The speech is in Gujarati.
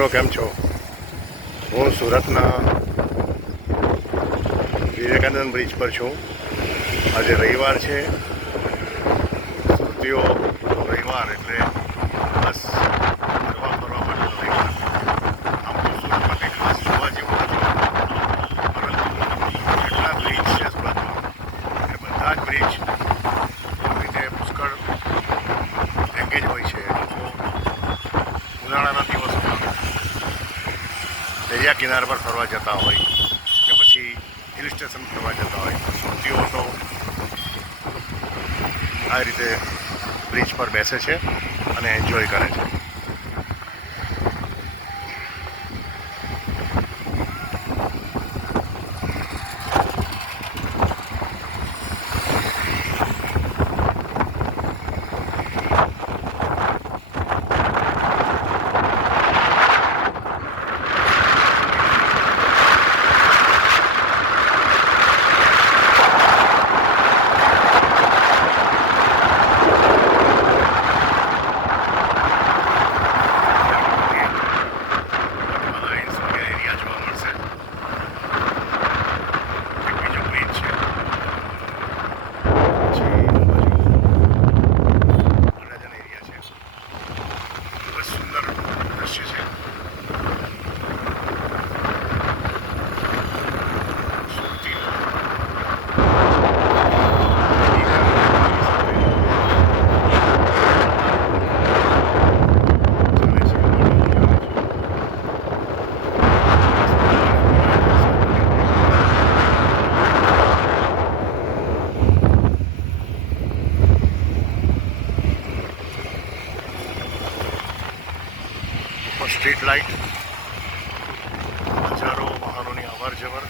મિત્રો કેમ છો? હું સુરતના વિવેકાનંદ બ્રિજ પર છું. આજે રવિવાર છે. સુરતીઓ રવિવાર એટલે બસ ફરવા માટેનો રવિવાર. આમ તો સુરતમાં કંઈ ખાસ જોવા જેવું નથી, પરંતુ કેટલા બ્રિજ છે સુરતમાં એ બધા જ બ્રિજ રીતે પુષ્કળ એંગેજ હોય છે. લોકો ઉનાળાના દિવસોમાં દરિયા કિનારા પર ફરવા જતા હોય કે પછી હિલ સ્ટેશન ફરવા જતા હોય. સુરતીઓ તો આ રીતે બ્રિજ પર બેસે છે અને એન્જોય કરે છે. સ્ટ્રીટ લાઇટ, હજારો વાહનોની અવર જવર.